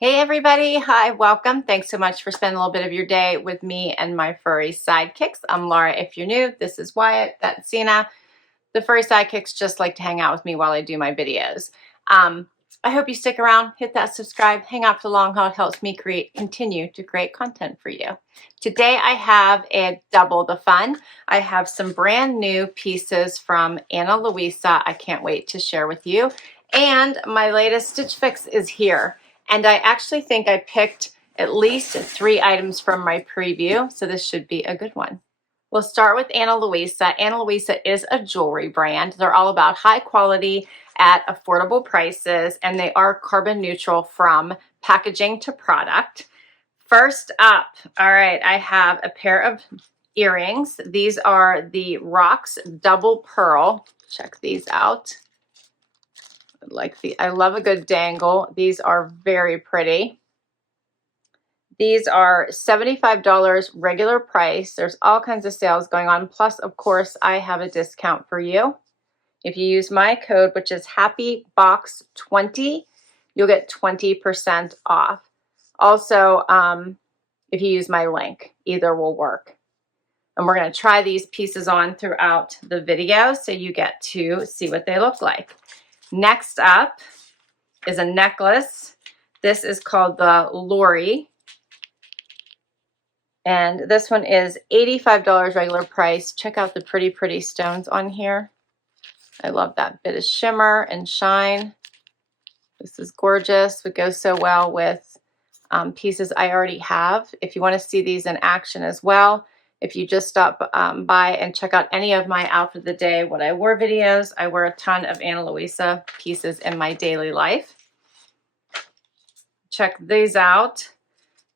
Hey everybody, hi, welcome. Thanks so much for spending a little bit of your day with me and my furry sidekicks. I'm Laura if you're new. This is Wyatt, that's Cena. The furry sidekicks just like to hang out with me while I do my videos. I hope you stick around, hit that subscribe, hang out for the long haul. It helps me continue to create content for you. Today I have a double the fun. I have some brand new pieces from Ana Luisa I can't wait to share with you. And my latest Stitch Fix is here. And I actually think I picked at least 3 items from my preview, so this should be a good one. We'll start with Ana Luisa. Ana Luisa is a jewelry brand. They're all about high quality at affordable prices, and they are carbon neutral from packaging to product. First up, all right, I have a pair of earrings. These are the Rocks Double Pearl. Check these out. I love a good dangle. These are very pretty. These are $75 regular price. There's all kinds of sales going on. Plus, of course, I have a discount for you. If you use my code, which is HAPPYBOX20, you'll get 20% off. Also, if you use my link, either will work. And we're going to try these pieces on throughout the video so you get to see what they look like. Next up is a necklace. This is called the Lori. And this one is $85 regular price. Check out the pretty stones on here. I love that bit of shimmer and shine. This is gorgeous. Would go so well with pieces I already have. If you want to see these in action as well, if you just stop by and check out any of my outfit of the day, what I wore videos, I wear a ton of Ana Luisa pieces in my daily life. Check these out.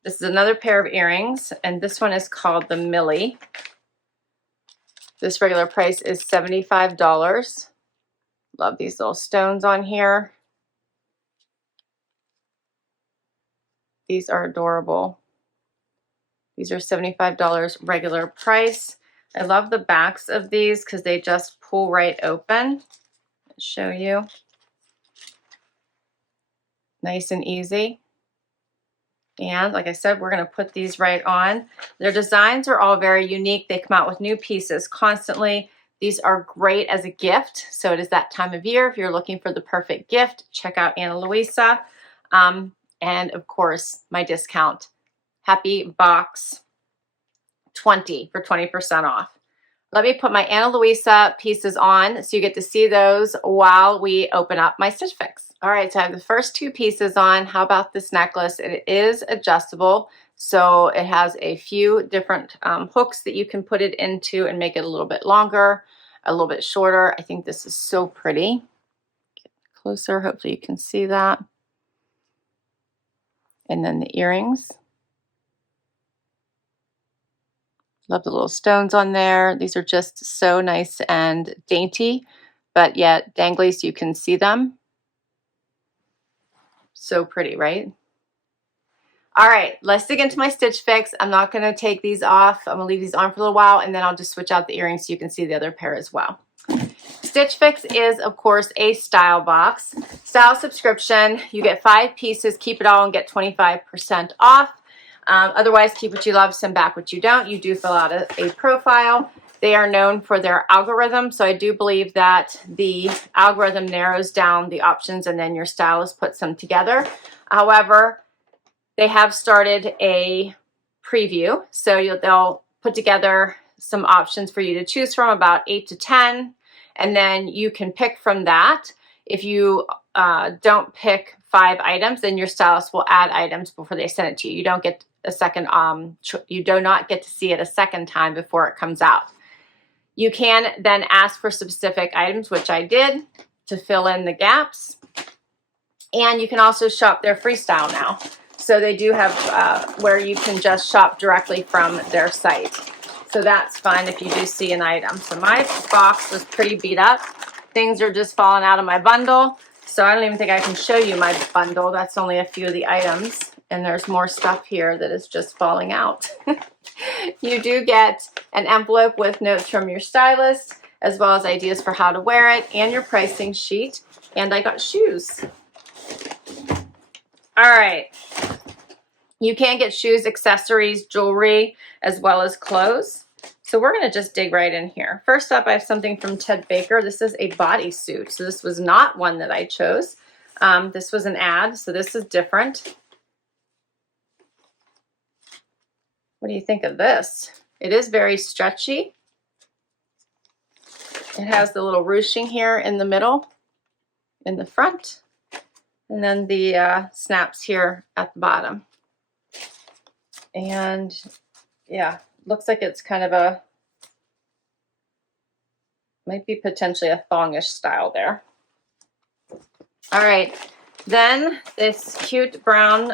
This is another pair of earrings, and this one is called the Millie. This regular price is $75. Love these little stones on here. These are adorable. These are $75 regular price. I love the backs of these because they just pull right open. I'll show you. Nice and easy. And like I said, we're going to put these right on. Their designs are all very unique. They come out with new pieces constantly. These are great as a gift. So it is that time of year. If you're looking for the perfect gift, check out Ana Luisa. And of course, my discount, HAPPYBOX20 for 20% off. Let me put my Ana Luisa pieces on so you get to see those while we open up my Stitch Fix. All right, so I have the first 2 pieces on. How about this necklace? It is adjustable, so it has a few different hooks that you can put it into and make it a little bit longer, a little bit shorter. I think this is so pretty. Get closer, hopefully you can see that. And then the earrings. Love the little stones on there. These are just so nice and dainty, but yet dangly so you can see them. So pretty, right? All right, let's dig into my Stitch Fix. I'm not going to take these off. I'm going to leave these on for a little while, and then I'll just switch out the earrings so you can see the other pair as well. Stitch Fix is, of course, a style box. Style subscription. You get 5 pieces. Keep it all and get 25% off. Otherwise, keep what you love, send back what you don't. You do fill out a profile. They are known for their algorithm, so I do believe that the algorithm narrows down the options and then your stylist puts them together. However, they have started a preview, so they'll put together some options for you to choose from, about 8 to 10, and then you can pick from that. If you don't pick 5 items, then your stylist will add items before they send it to you. You don't get a second, you do not get to see it a second time before it comes out. You can then ask for specific items, which I did, to fill in the gaps. And you can also shop their freestyle now. So they do have where you can just shop directly from their site. So that's fun if you do see an item. So my box was pretty beat up. Things are just falling out of my bundle. So I don't even think I can show you my bundle. That's only a few of the items. And there's more stuff here that is just falling out. You do get an envelope with notes from your stylist, as well as ideas for how to wear it, and your pricing sheet. And I got shoes. All All right. You can get shoes, accessories, jewelry, as well as clothes. So we're going to just dig right in here. First up, I have something from Ted Baker. This is a bodysuit. So this was not one that I chose. This was an ad, so this is different. What do you think of this? It is very stretchy. It has the little ruching here in the middle, in the front, and then the snaps here at the bottom. And yeah, looks like it's kind of a, might be potentially a thongish style there. All right, then this cute brown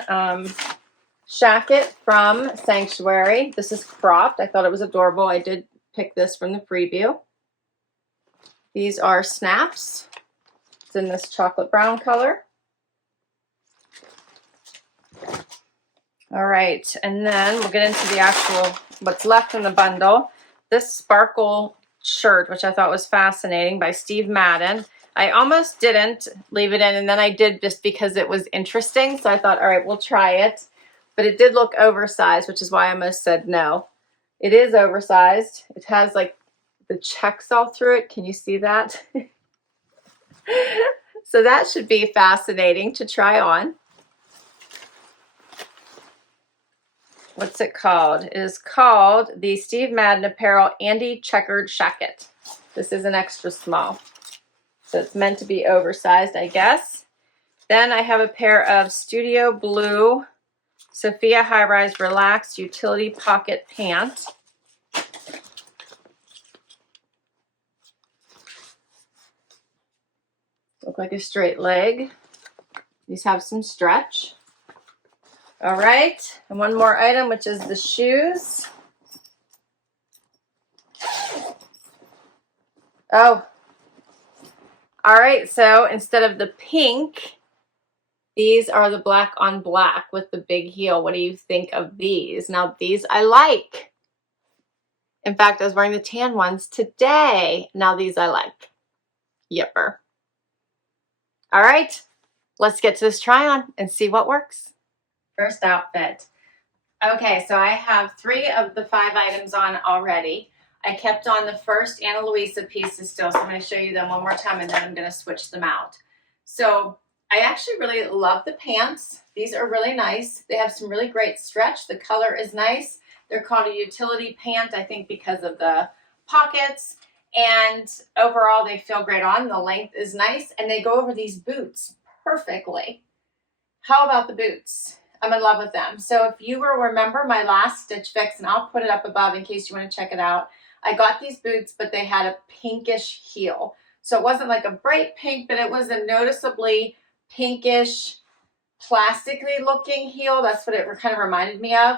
shacket from Sanctuary. This is cropped. I thought it was adorable. I did pick this from the preview. These are snaps. It's in this chocolate brown color. All right, and then we'll get into the actual, what's left in the bundle. This sparkle shirt, which I thought was fascinating, by Steve Madden. I almost didn't leave it in, and then I did just because it was interesting. So I thought, all right, we'll try it. But it did look oversized, which is why I almost said no. It is oversized. It has like the checks all through it. Can you see that? So that should be fascinating to try on. What's it called? It is called the Steve Madden Apparel Andy Checkered Shacket. This is an extra small. So it's meant to be oversized, I guess. Then I have a pair of Studio Blue Sophia High Rise Relaxed Utility Pocket Pants. Look like a straight leg. These have some stretch. All right, and one more item, which is the shoes. Oh, all right, so instead of the pink, these are the black on black with the big heel. What do you think of these? Now, these I like. In fact, I was wearing the tan ones today. Now these I like. Yipper. All right, let's get to this try on and see what works. First outfit. Okay, so I have 3 of the 5 items on already. I kept on the first Ana Luisa pieces still, so I'm going to show you them one more time and then I'm going to switch them out. So I actually really love the pants. These are really nice. They have some really great stretch. The color is nice. They're called a utility pant, I think, because of the pockets. And overall, they feel great on. The length is nice, and they go over these boots perfectly. How about the boots? I'm in love with them. So if you will remember my last Stitch Fix, and I'll put it up above in case you want to check it out, I got these boots, but they had a pinkish heel. So it wasn't like a bright pink, but it was a noticeably pinkish, plastically looking heel. That's what it kind of reminded me of.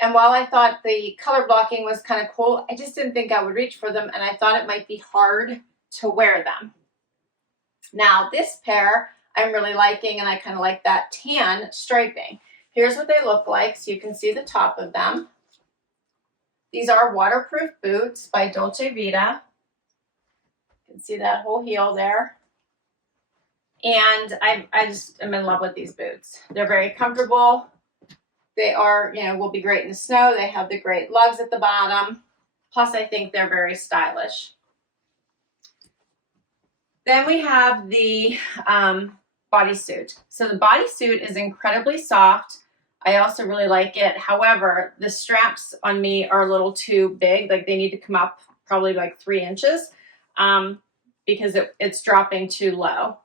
And while I thought the color blocking was kind of cool, I just didn't think I would reach for them, and I thought it might be hard to wear them. Now this pair I'm really liking, and I kind of like that tan striping. Here's what they look like, so you can see the top of them. These are waterproof boots by Dolce Vita. You can see that whole heel there. And I just am in love with these boots. They're very comfortable. They are, will be great in the snow. They have the great lugs at the bottom. Plus, I think they're very stylish. Then we have the bodysuit. So the bodysuit is incredibly soft. I also really like it. However, the straps on me are a little too big. Like they need to come up probably like 3 inches because it's dropping too low.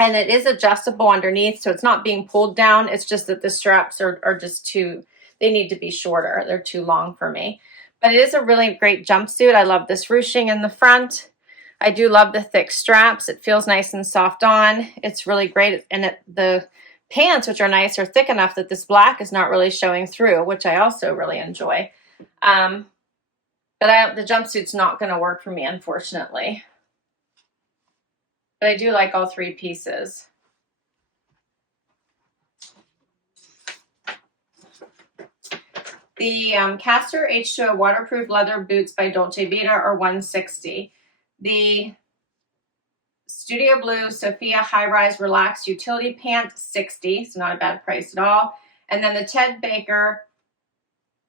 And it is adjustable underneath, so it's not being pulled down. It's just that the straps are just too, they need to be shorter. They're too long for me. But it is a really great jumpsuit. I love this ruching in the front. I do love the thick straps. It feels nice and soft on. It's really great. And the pants, which are nice, are thick enough that this black is not really showing through, which I also really enjoy. But the jumpsuit's not going to work for me, unfortunately. But I do like all 3 pieces. The Castor H2O waterproof leather boots by Dolce Vita are $160. The Studio Blue Sophia High Rise Relaxed Utility Pant, $60, so not a bad price at all. And then the Ted Baker,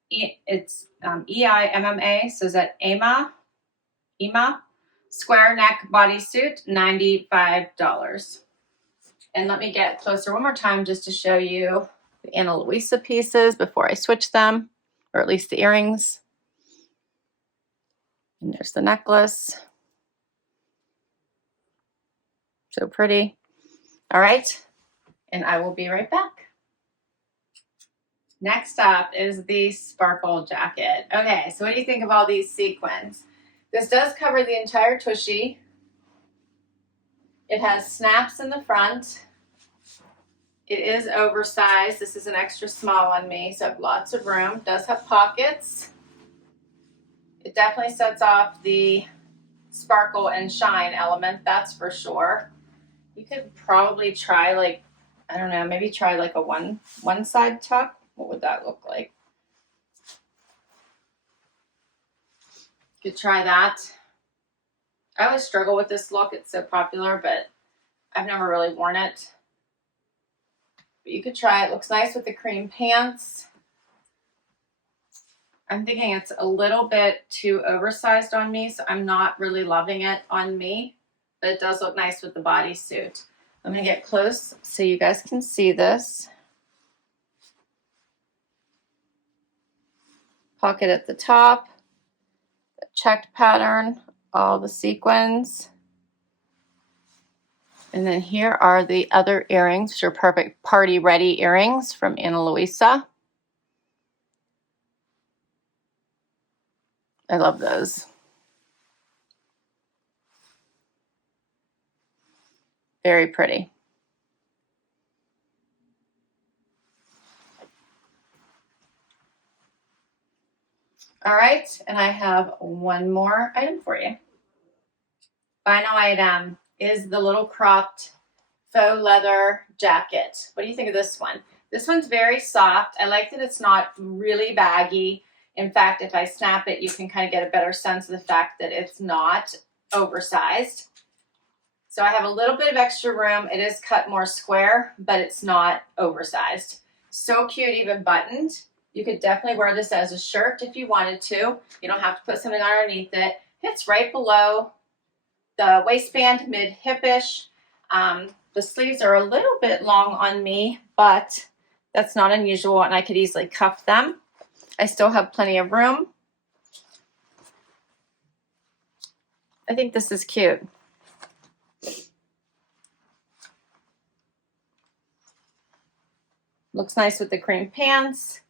it's EIMMA, so is that EMA square neck bodysuit, $95. And let me get closer one more time just to show you the Ana Luisa pieces before I switch them, or at least the earrings. And there's the necklace. So pretty. All right, and I will be right back. Next up is the sparkle jacket. Okay, so what do you think of all these sequins? This does cover the entire tushy. It has snaps in the front. It is oversized. This is an extra small on me, so I have lots of room. It does have pockets. It definitely sets off the sparkle and shine element, that's for sure. You could probably try, like, I don't know, maybe try like a one side tuck. What would that look like? You could try that. I always struggle with this look. It's so popular, but I've never really worn it. But you could try it. It looks nice with the cream pants. I'm thinking it's a little bit too oversized on me, so I'm not really loving it on me. But it does look nice with the bodysuit. I'm going to get close so you guys can see this. Pocket at the top, the checked pattern, all the sequins. And then here are the other earrings, which are perfect party ready earrings from Ana Luisa. I love those. Very pretty. All right, and I have one more item for you. Final item is the little cropped faux leather jacket. What do you think of this one? This one's very soft. I like that it's not really baggy. In fact, if I snap it, you can kind of get a better sense of the fact that it's not oversized. So I have a little bit of extra room. It is cut more square, but it's not oversized. So cute, even buttoned. You could definitely wear this as a shirt if you wanted to. You don't have to put something underneath it. It's right below the waistband, mid-hip-ish. The sleeves are a little bit long on me, but that's not unusual, and I could easily cuff them. I still have plenty of room. I think this is cute. Looks nice with the cream pants.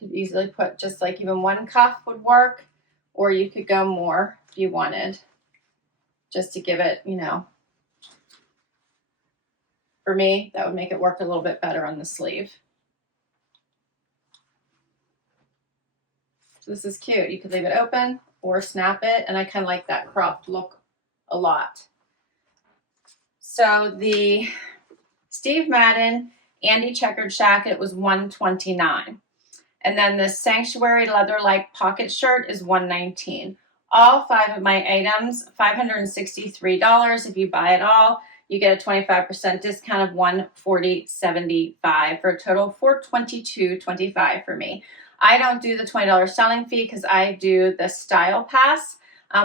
Could easily put just like even one cuff would work, or you could go more if you wanted, just to give it, you know, for me, that would make it work a little bit better on the sleeve. So this is cute. You could leave it open or snap it, and I kind of like that cropped look a lot. So the Steve Madden Andy checkered jacket was $129. And then the Sanctuary leather-like pocket shirt is $119. All 5 of my items, $563. If you buy it all, you get a 25% discount of $140.75 for a total of $422.25 for me. I don't do the $20 selling fee because I do the Style Pass,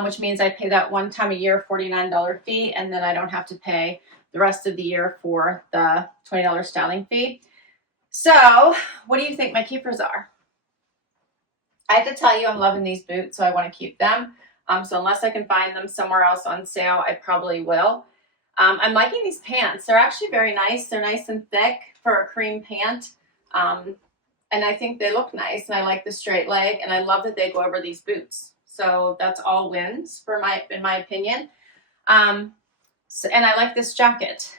which means I pay that one time a year $49 fee, and then I don't have to pay the rest of the year for the $20 styling fee. So what do you think my keepers are? I have to tell you, I'm loving these boots, so I want to keep them. So unless I can find them somewhere else on sale, I probably will. I'm liking these pants. They're actually very nice. They're nice and thick for a cream pant. And I think they look nice, and I like the straight leg, and I love that they go over these boots. So that's all wins for in my opinion. And I like this jacket.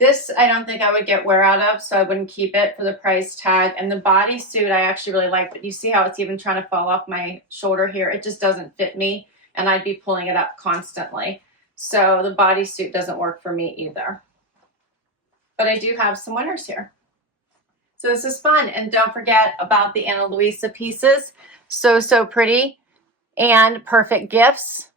This, I don't think I would get wear out of, so I wouldn't keep it for the price tag. And the bodysuit I actually really like, but you see how it's even trying to fall off my shoulder here? It just doesn't fit me, and I'd be pulling it up constantly. So the bodysuit doesn't work for me either. But I do have some winners here. So this is fun. And don't forget about the Ana Luisa pieces. So, so pretty and perfect gifts.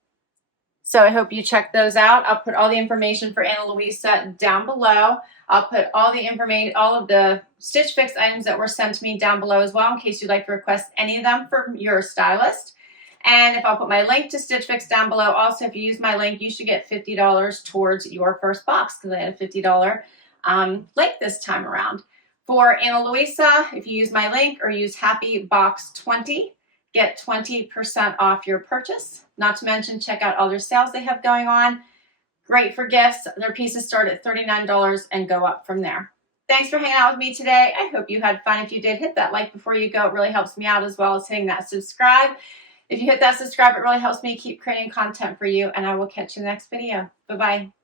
So I hope you check those out. I'll put all the information for Ana Luisa down below. I'll put all the information, all of the Stitch Fix items that were sent to me down below as well, in case you'd like to request any of them for your stylist. And if I'll put my link to Stitch Fix down below, also if you use my link, you should get $50 towards your first box, because I had a $50 link this time around. For Ana Luisa, if you use my link or use Happy Box 20, get 20% off your purchase. Not to mention, check out all their sales they have going on. Great for gifts. Their pieces start at $39 and go up from there. Thanks for hanging out with me today. I hope you had fun. If you did, hit that like before you go. It really helps me out, as well as hitting that subscribe. If you hit that subscribe, it really helps me keep creating content for you, and I will catch you in the next video. Bye-bye.